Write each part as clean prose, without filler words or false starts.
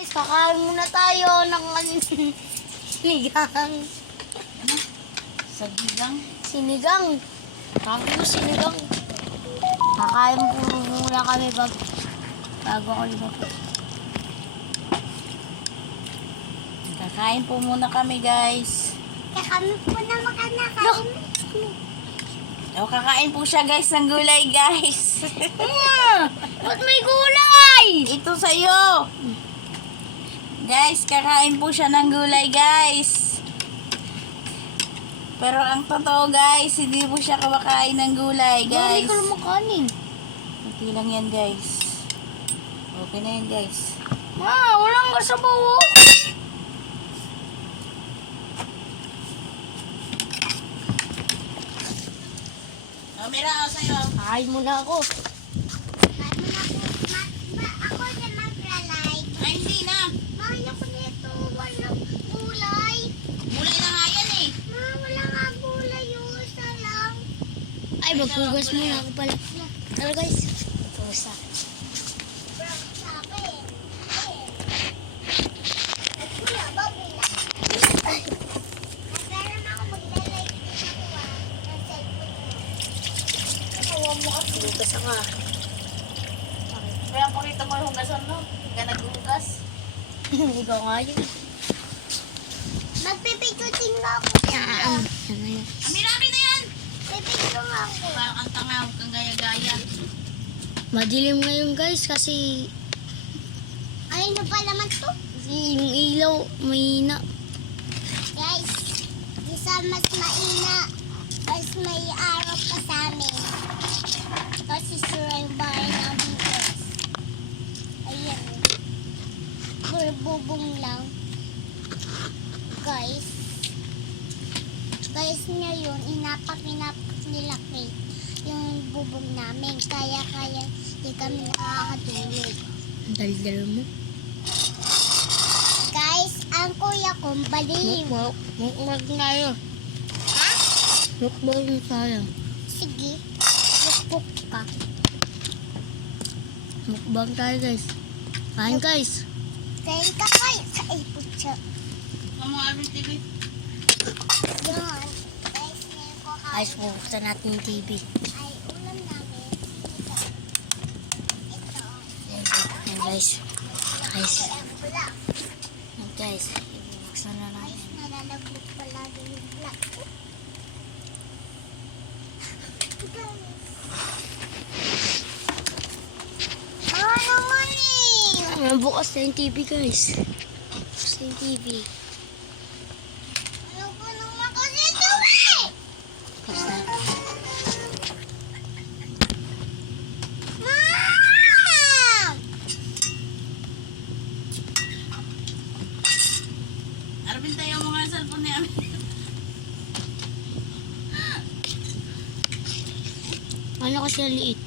Guys, kakain muna tayo ng sinigang. Sinigang. Tawag mo sinigang. Kakain muna kami bago ako lumapit. Kakain po muna kami, guys. Kami po na makanakain. O, kakain po siya, guys, ng gulay, guys. Ba't may gulay? Ito sa'yo. Guys, kakain po siya ng gulay, guys. Pero ang totoo, guys, hindi po siya kumakain ng gulay, guys. Hindi ko lang makanin. Kunti lang yan, guys. Okay na yan, guys. Walang kasabaw. O, Mira, o sa'yo. Kain muna ako. Ako na mag-like. Ay, hindi na. Mahal ako nito. Walang gulay. Gulay na nga yan, eh. Wala nga gulay. Yung isa lang. Ay, maghugas muna ako pala. Tara guys. Maghugas ako. Brown sa akin. Kuya, babila. Nagkaroon ako magla-like dito ng cellphone mo. Huwag mo kasi. Maghugas ako. Kaya pakita mo yung hugasan mo. Hindi ka naghugas. Ikaw nga yun. Magpipikutin nga ako. Amira, akin na yan. Pipikutin nga ako. Parang ang tanga, huwag kang gaya-gaya. Madilim ngayon guys kasi Ano pa naman to? yung ilaw mahina. Guys, isa mas maina. Mas may araw pa sa amin. Kasi sura yung bahay namin, guys. Ayan. Puro bubong lang. Guys. Guys, ngayon, inapak nila Kate yung bubong namin. Kaya di kami nakakatulog. Ang dal-dal mo. Guys, ang kuya ko, baliw. Mukbang tayo. Mukbang tayo. Sige, lupok ka. Mukbang tayo guys. Kain guys. Kain ka kayo sa iputsa. Ang mga Alvin TV. Yan. Guys, ngayon ko Guys, bubuksan natin yung TV. ay ulam namin. Ito. Ito. Ayan guys. Guys. Ang bula. Ayan guys. Bubuksan na Guys, natin. nalalaglag palagi yung black. Ano naman eh? Ayan, bukas na yung TV guys. Bukas na yung TV. Ano ko naman kasi ito eh? Bukas na. Mom! Arvin, tayo mo nga sa cellphone ni Amin. Ano kasi ang liit?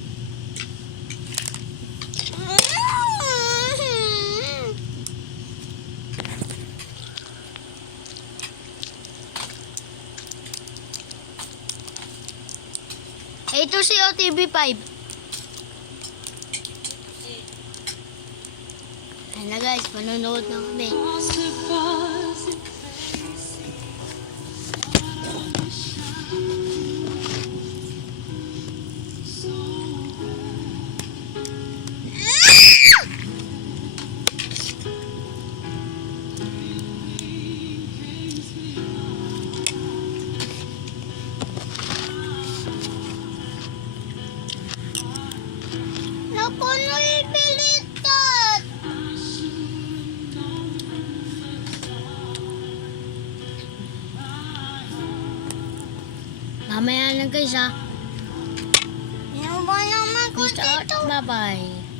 Ito si OTV5. Ayan na guys, manonood na kami. Naku, naibilitan! Mamaya na guys ha. Ano ba naman ko Peace out. dito? Bye bye.